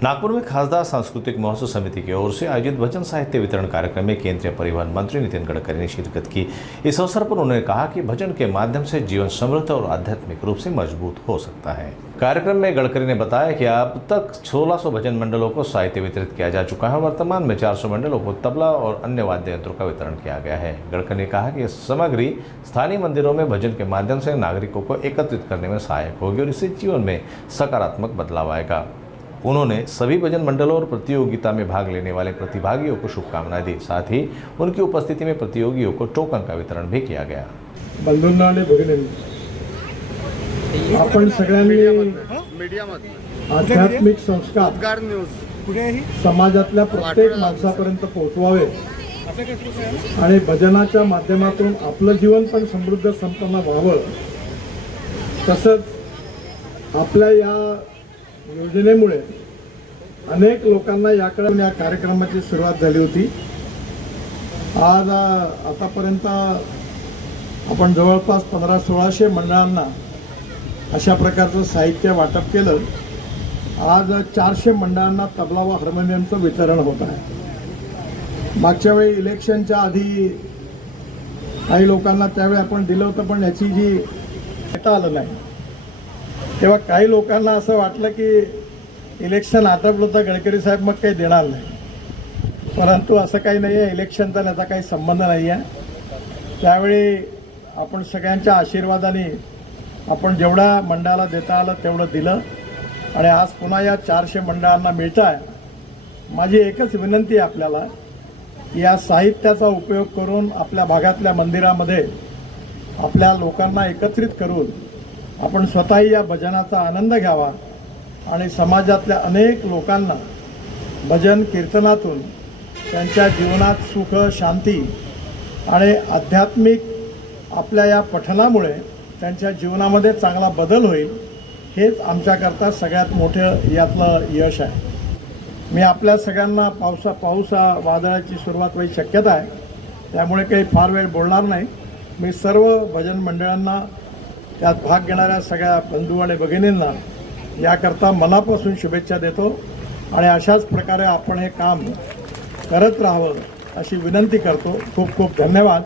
नागपुर में खासदार सांस्कृतिक महोत्सव समिति की ओर से आयोजित भजन साहित्य वितरण कार्यक्रम में केंद्रीय परिवहन मंत्री नितिन गडकरी ने शिरकत की। इस अवसर पर उन्होंने कहा कि भजन के माध्यम से जीवन समृद्ध और आध्यात्मिक रूप से मजबूत हो सकता है। कार्यक्रम में गडकरी ने बताया कि अब तक 1600 भजन मंडलों को साहित्य वितरित किया जा चुका है। वर्तमान में 400 मंडलों को तबला और अन्य वाद्य यंत्रों का वितरण किया गया है। गडकरी ने कहा कि यह सामग्री स्थानीय मंदिरों में भजन के माध्यम से नागरिकों को एकत्रित करने में सहायक होगी और इससे जीवन में सकारात्मक बदलाव आएगा। उन्होंने सभी भजन मंडलों और प्रतियोगिता में भाग लेने वाले प्रतिभागियों को शुभकामनाएं दी। साथ ही उनकी उपस्थिति में प्रतियोगियों को टोकन का वितरण भी किया गया। बंधूंना आणि भगिनींनो, आपण सगळ्यांनी आध्यात्मिक संस्कार समाजातल्या प्रत्येक माणसापर्यंत पोहोचवावे आणि भजनाच्या माध्यमातून आपलं जीवन पण समृद्ध संपन्न व्हावं। तसंच आपल्या या योजनेमुळे अनेक लोकांना याकडे या कार्यक्रमाची सुरुवात झाली होती। आज आतापर्यंत आपण जवळपास 1500-1600 मंडळांना अशा प्रकारचं साहित्य वाटप केलं। आज 400 मंडळांना तबला व हार्मोनियमचं वितरण होत आहे। मागच्या वेळी इलेक्शनच्या आधी काही लोकांना त्यावेळी आपण दिलं होतं, पण याची जी देता आलं नाही। तेव्हा काही लोकांना असं वाटलं की इलेक्शन आटपलं तर गडकरी साहेब मग काही देणार नाही, परंतु असं काही नाही आहे। इलेक्शनचा त्याचा काही संबंध नाही आहे। त्यावेळी आपण सगळ्यांच्या आशीर्वादाने आपण जेवढा मंडळाला देता आलं तेवढं दिलं आणि आज पुन्हा या 400 मंडळांना मिळतं आहे। माझी एकच विनंती आहे आपल्याला, या साहित्याचा उपयोग करून आपल्या भागातल्या मंदिरामध्ये आपल्या लोकांना एकत्रित करून आपण स्वतःही या भजनाचा आनंद घ्यावा आणि समाजातल्या अनेक लोकांना भजन कीर्तनातून त्यांच्या जीवनात सुख, शांती आणि आध्यात्मिक आपल्या या पठणामुळे त्यांच्या जीवनामध्ये चांगला बदल होईल, हेच आमच्याकरता सगळ्यात मोठं यातलं यश आहे। मी आपल्या सगळ्यांना पाऊस वादळाची सुरुवात व्हायची शक्यता आहे, त्यामुळे काही फार वेळ बोलणार नाही। मी सर्व भजन मंडळांना, यात भाग घेणाऱ्या सगळ्या बंधू आणि भगिनींना याकरता मनापासून शुभेच्छा देतो आणि अशाच प्रकारे आपण हे काम करत राहावं अशी विनंती करतो। खूप खूप धन्यवाद।